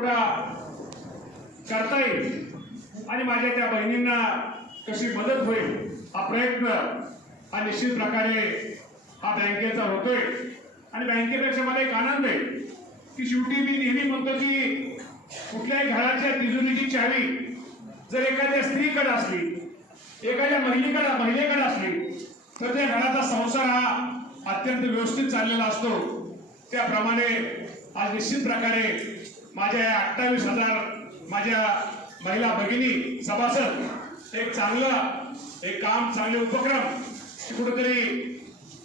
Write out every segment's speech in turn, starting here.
तेवढा करता येईल आणि माझ्या त्या बहिणींना कशी मदत होईल हा प्रयत्न हा निश्चित प्रकारे हा बँकेचा होतोय। आणि बँकेपेक्षा मला एक आनंद आहे की शेवटी मी नेहमी म्हणतो की कुठल्याही घराच्या तिजोरीची चावी जर एखाद्या स्त्रीकडे असली, एखाद्या महिलेकडे असली तर त्या घराचा संसार हा अत्यंत व्यवस्थित चाललेला असतो। त्याप्रमाणे आज निश्चित प्रकारे माझ्या 28,000 माझ्या महिला भगिनी सभासद एक चांगलं एक काम चांगले उपक्रम कुठेतरी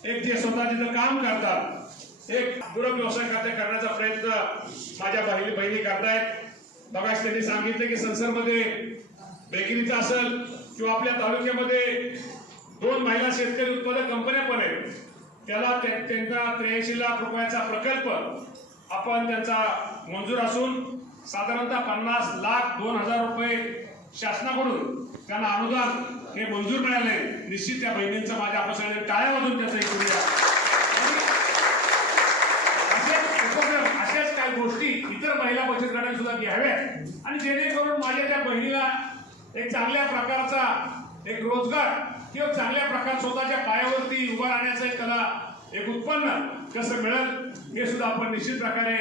एक जे स्वतः जिथं काम करतात एक दूरव्यवसाय करण्याचा प्रयत्न माझ्या बहिणी करतायत। बघाच त्यांनी सांगितलं की संसदमध्ये बेकरीचा असेल किंवा आपल्या तालुक्यामध्ये 2 महिला शेतकरी उत्पादक कंपन्या पण आहेत, त्याला त्यांचा 83 लाख रुपयाचा प्रकल्प आपण त्यांचा मंजूर असून साधारणतः 50 लाख 2,000 रुपये शासनाकडून त्यांना अनुदान हे मंजूर मिळाले। निश्चित त्या बहिणींचा माझ्या आपण सगळे टाळ्या वाजून त्याचा एक करूया। अशाच काही गोष्टी इतर महिला बचत गटाने सुद्धा घ्याव्यात आणि जेणेकरून माझ्या त्या बहिणीला एक चांगल्या प्रकारचा एक रोजगार किंवा चांगल्या प्रकार स्वतःच्या पायावरती उभा राहण्याचं त्याला एक उत्पन्न कसं मिळेल हे सुद्धा आपण निश्चित प्रकारे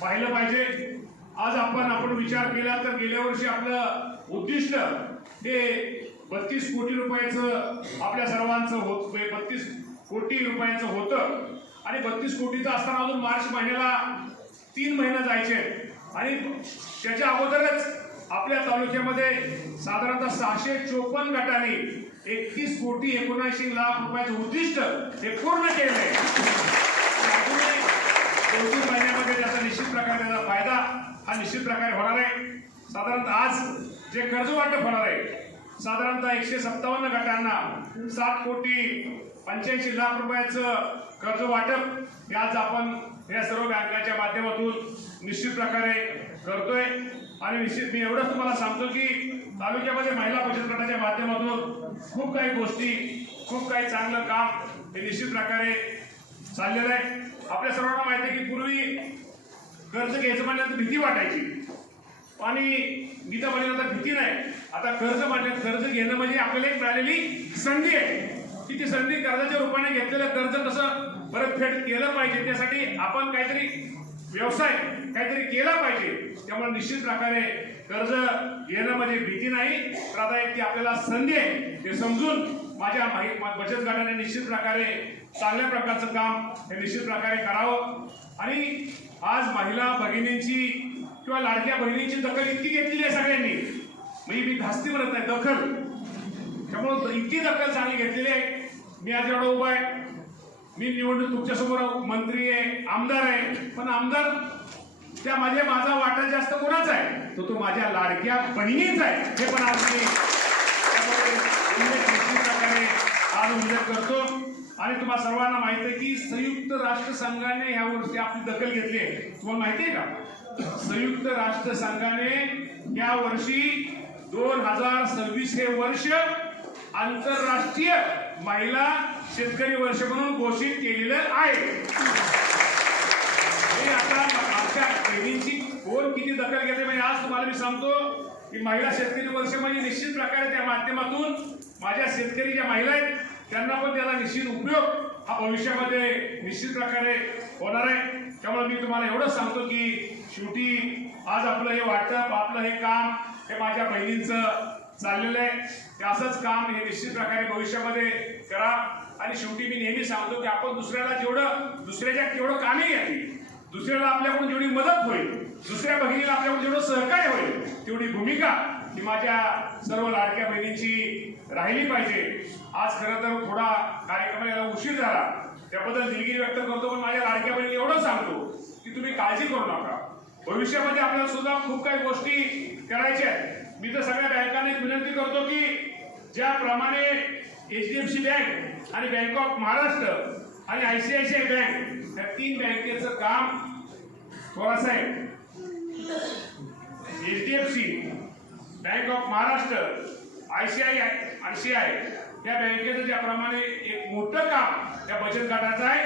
पाहिलं पाहिजे। आज आपण विचार केला तर गेल्या वर्षी आपलं उद्दिष्ट हे 32 कोटी रुपयाचं आपल्या सर्वांचं होत 32 कोटी रुपयाचं होतं आणि 32 कोटीचं असताना अजून मार्च महिन्याला 3 महिने जायचे आणि त्याच्या अगोदरच आपल्या तालुक्यामध्ये साधारणतः 654 गटांनी 31 कोटी 79 लाख रुपयाचं उद्दिष्ट हे पूर्ण केलंय। 2 महिन्यामध्ये त्याचा निश्चित प्रकारे त्याचा फायदा हा निश्चित प्रकारे होणार आहे। साधारणतः आज जे कर्ज वाटप होणार आहे साधारणतः 157 गटांना 7 कोटी 85 लाख रुपयाचं कर्ज वाटप हे आज आपण या सर्व बँकाच्या माध्यमातून निश्चित प्रकारे करतोय। आणि निश्चित मी एवढंच तुम्हाला सांगतो की तालुक्यामध्ये महिला बचत गटाच्या माध्यमातून खूप काही गोष्टी खूप काही चांगलं काम हे निश्चित प्रकारे चाललेलं आहे। आपल्या सर्वांना माहिती आहे की पूर्वी कर्ज घ्यायचं म्हणल्यानंतर भीती वाटायची आणि गीता म्हणल्यानंतर भीती नाही, आता कर्ज घेणं म्हणजे आपल्याला एक मिळालेली संधी आहे की ती संधी कर्जाच्या रूपाने घेतलेलं कर्ज कसं परतफेड केलं पाहिजे त्यासाठी आपण काहीतरी व्यवसाय काहीतरी केला पाहिजे। त्यामुळे निश्चित प्रकारे कर्ज घेणं म्हणजे भीती नाही तर आता एक ती आपल्याला संधी आहे ते समजून माझ्या बचत गटाने निश्चित प्रकारे चांगल्या प्रकारचं काम हे निश्चित प्रकारे करावं। आणि आज महिला भगिनींची किंवा लाडक्या बहिणींची दखल इतकी घेतलेली आहे सगळ्यांनी, म्हणजे मी धास्ती म्हणत नाही दखल, त्यामुळे इतकी दखल चांगली घेतलेली आहे। मी आज एवढा उभा आहे, मी निवडणूक तुमच्यासमोर मंत्री आहे आमदार आहे, पण आमदार त्या माझा वाटा जास्त कोणाचा आहे तो माझ्या लाडक्या बहिणीचा आहे हे पण आज मी निश्चित प्रकारे आज उल्लेख करतो। आणि तुम्हाला सर्वांना माहिती आहे की संयुक्त राष्ट्र संघाने ह्या वर्षी आपली दखल घेतली आहे। तुम्हाला माहिती आहे का संयुक्त राष्ट्र संघाने या वर्षी 2026 हे वर्ष आंतरराष्ट्रीय महिला शेतकरी वर्ष म्हणून घोषित केलेलं आहे। आता आमच्या बहिणींची कोण किती दखल घेते म्हणजे आज तुम्हाला मी सांगतो की महिला शेतकरी वर्ष म्हणजे निश्चित प्रकारे त्या माध्यमातून माझ्या शेतकरी ज्या महिला आहेत त्यांना पण त्याचा निश्चित उपयोग हा भविष्यामध्ये निश्चित प्रकारे होणार आहे। त्यामुळे मी तुम्हाला एवढंच सांगतो की शेवटी आज आपलं हे वाटप आपलं हे काम हे माझ्या बहिणींचं चाललेलं आहे, ते असंच काम हे निश्चित प्रकारे भविष्यामध्ये करा। आणि शेवटी मी नेहमी सांगतो की आपण दुसऱ्याच्या केवढं कामी येते, दुसऱ्याला आपल्याकडून जेवढी मदत होईल, दुसऱ्या भगिनीला आपल्याकडून जेवढं सहकार्य होईल तेवढी भूमिका ही माझ्या सर्व लाडक्या बहिणींची राहिली पाहिजे। आज खरं तर थोडा कार्यक्रमाला उशीर झाला त्याबद्दल दिलगिरी व्यक्त करतो, पण माझ्या लाडक्या बहिणी एवढं सांगतो की तुम्ही काळजी करू नका, भविष्यामध्ये आपल्याला सुद्धा खूप काही गोष्टी करायच्या आहेत। मी तर सगळ्या बँकांना एक विनंती करतो की ज्याप्रमाणे HDFC बँक आणि बँक ऑफ महाराष्ट्र आणि ICICI बँक या 3 बँकेचं काम थोडंसं आहे। HDFC bank of Maharashtra ICICI या बँकेचं ज्याप्रमाणे एक मोठं काम त्या बचत गटाचं आहे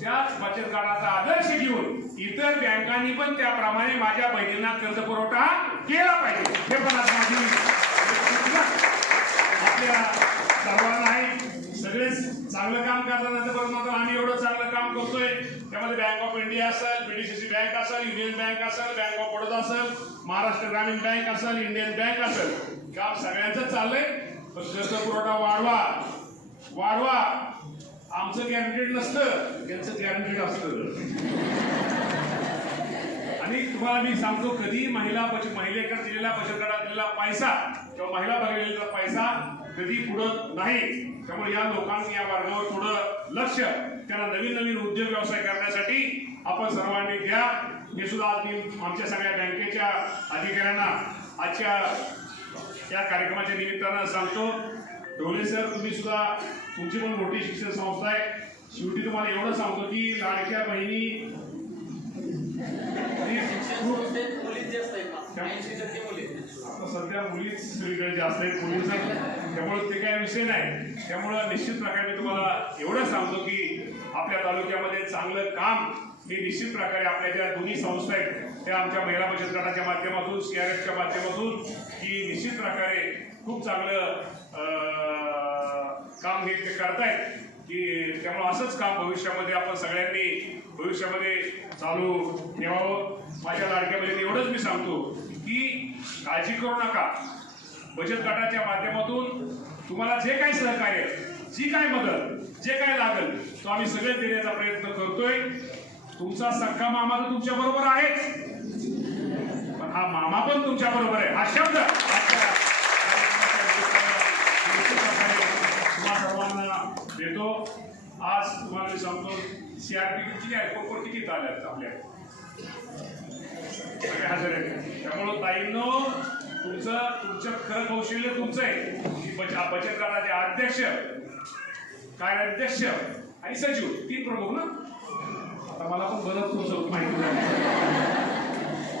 त्याच बचत गटाचा आदर्श घेऊन इतर बँकांनी पण त्याप्रमाणे माझ्या बहिणींना कर्ज पुरवठा केला पाहिजे. हे पण आज माझी आपल्या सर्वांना आहे. सगळेच चांगलं काम करतात, पण मात्र आम्ही एवढं चांगलं काम करतोय त्यामध्ये बँक ऑफ इंडिया असेल, पीडीसीसी बँक असेल, युनियन बँक असेल, बँक ऑफ बडोदा असेल, महाराष्ट्र ग्रामीण बँक असेल, इंडियन बँक असेल, काम सगळ्यांचं चाललंय. पण कर्ज पुरवठा वाढवा. आमचं गॅरंटेड नसतं, त्यांचं गॅरंटेड असतं. आणि तुम्हाला मी सांगतो, कधी महिलेकडे दिलेला बचत गटात दिलेला पैसा किंवा महिला बघितलेला पैसा कधी पुढत नाही. त्यामुळे या लोकांनी या वर्गावर थोडं लक्ष, त्यांना नवीन उद्योग व्यवसाय करण्यासाठी आपण सर्वांनी द्या. हे सुद्धा आज मी आमच्या सगळ्या बँकेच्या अधिकाऱ्यांना आजच्या या कार्यक्रमाच्या निमित्तानं सांगतो. ढोले सर, तुम्ही सुद्धा, तुमची पण मोठी शिक्षण संस्था आहे. शेवटी तुम्हाला एवढं सांगतो की लाडक्या बहिणी आता सध्या मुलीच सगळीकडे जास्त आहेत मुलींचा, त्यामुळे ते काय विषय नाही. त्यामुळं निश्चित प्रकारे मी तुम्हाला एवढं सांगतो की आपल्या तालुक्यामध्ये चांगलं काम हे निश्चित प्रकारे आपल्या ज्या दोन्ही संस्था आहेत त्या आमच्या महिला बचत गटाच्या माध्यमातून, CRFच्या माध्यमातून की निश्चित प्रकारे खूप चांगलं काम हे ते करतायत की त्यामुळे असंच काम भविष्यामध्ये आपण सगळ्यांनी भविष्यामध्ये चालू ठेवावं. माझ्या लाडक्या बहिणी एवढंच मी सांगतो की काळजी करू नका. बचत गटाच्या माध्यमातून तुम्हाला जे काही सहकार्य, जी काय मदत, जे काय लागेल तो आम्ही सगळे देण्याचा प्रयत्न करतोय. तुमचा सख्खा मामा तर तुमच्या बरोबर आहेच, पण हा मामा पण तुमच्या बरोबर आहे. हा शब्द तुम्हा सर्वांना देतो. आज तुम्हाला मी सांगतो, CRP किती आहे, कोण किती आल्यात आपल्या सगळे हजर आहेत. त्यामुळं ताईंनो, तुमचं खरं कौशल्य तुमचं आहे. बचत गटाचे अध्यक्ष, कार्याध्यक्ष आणि सचिव, 3 प्रमुख ना. आता मला पण बरंच तुमचं माहिती नाही,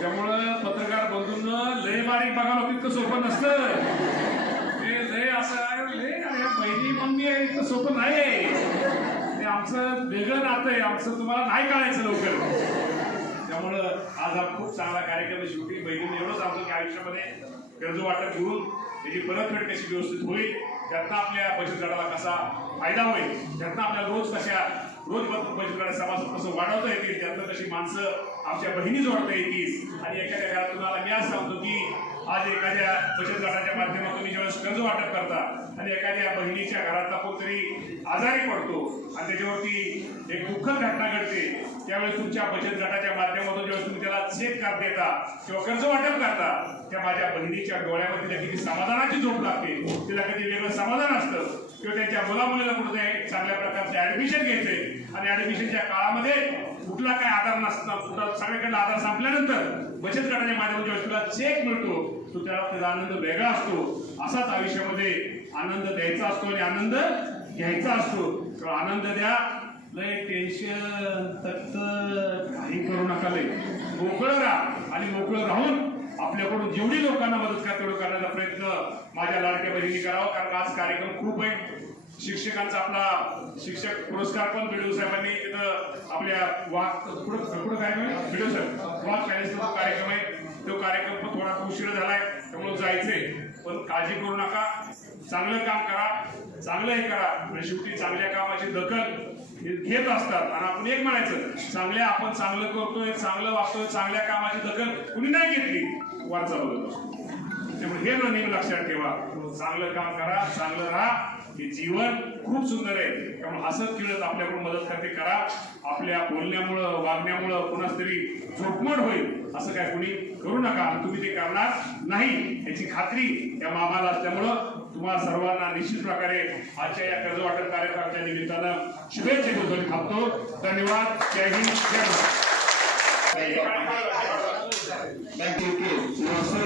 त्यामुळं पत्रकार बंधूंना लय बारीक बघावं तितकं सोपं नसतं. ते लय असं पहिली मम्मी आहे इतकं सोपं नाही आहे. ते आमचं वेगळं नातं आहे, आमचं तुम्हाला नाही कळायचं लवकर. त्यामुळं आज हा खूप चांगला कार्यक्रम आहे. शेवटी बहिणीने एवढं सांगतो की आयुष्यामध्ये कर्ज वाटप घेऊन त्याची परतफेड कशी व्यवस्थित होईल, त्यातनं आपल्या बचत गटाला कसा फायदा होईल, त्यातनं आपल्याला रोज बचत गटात सभासद कसं वाढवता येतील, त्यातनं कशी माणसं आमच्या बहिणी जोडता येतील. आणि एखाद्या घरात तुम्हाला मी आज सांगतो की आज एखाद्या बचत गटाच्या माध्यमातून तुम्ही ज्यावेळेस कर्ज वाटप करता आणि एखाद्या बहिणीच्या घरातला कोणतरी आजारी पडतो आणि त्याच्यावरती एक दुःखद घटना घडते, त्यावेळेस तुमच्या बचत गटाच्या माध्यमातून ज्यावेळेस तुम्ही त्याला चेक कार्ड देता किंवा कर्ज वाटप करता, त्या माझ्या बहिणीच्या डोळ्यामध्ये तिला किती समाधानाची झोप लागते, तिला कधी वेगळं समाधान असतं. किंवा त्यांच्या मुलामुलीला कुठे चांगल्या प्रकारचे ऍडमिशन घ्यायचे आणि ऍडमिशनच्या काळामध्ये कुठला काय आधार नसता, सगळ्याकडला आधार संपल्यानंतर बचत गटाच्या माध्यमातून तुला चेक मिळतो, तो त्याचा आनंद वेगळा असतो. असाच आयुष्यामध्ये आनंद द्यायचा असतो आणि आनंद घ्यायचा असतो. तर आनंद द्या, लय टेन्शन तक्त काही करू नका, लय मोकळं राहा आणि मोकळं राहून आपल्याकडून जेवढी लोकांना मदत करा तेवढं करण्याचा प्रयत्न माझ्या लाडक्या बहिणी करावा. कारण आज कार्यक्रम खूप आहे. शिक्षकांचा आपला शिक्षक पुरस्कार पण बीडीओ साहेबांनी तिथं आपल्या पुढं कार्यक्रम बीडीओ साहेब वाघ पॅलेसचा कार्यक्रम आहे, तो कार्यक्रम पण थोडा उशीर झालाय, त्यामुळे जायचंय. पण काळजी करू नका, चांगलं काम करा, चांगलं हे करा. आणि शेवटी चांगल्या कामाची दखल घेत असतात आणि आपण एक म्हणायचं, आपण चांगलं करतोय, चांगलं वागतोय, चांगल्या कामाची दखल कुणी नाही घेतली, वरचा बघत असतो. त्यामुळे हे नेहमी लक्षात ठेवा, चांगलं काम करा, चांगलं राहा. हे जीवन खूप सुंदर आहे. त्यामुळे हसत खेळत आपल्याकडून मदत करते करा. आपल्या बोलण्यामुळं, वागण्यामुळं कुणाच तरी झोपमोड होईल असं काय कुणी करू नका. तुम्ही ते करणार नाही याची खात्री या मामाला असल्यामुळं तुम्हाला सर्वांना निश्चित प्रकारे आजच्या या कर्ज वाटप कार्यक्रमाच्या निमित्तानं शुभेच्छा देऊन थांबतो. धन्यवाद. जय हिंद, जय भारत.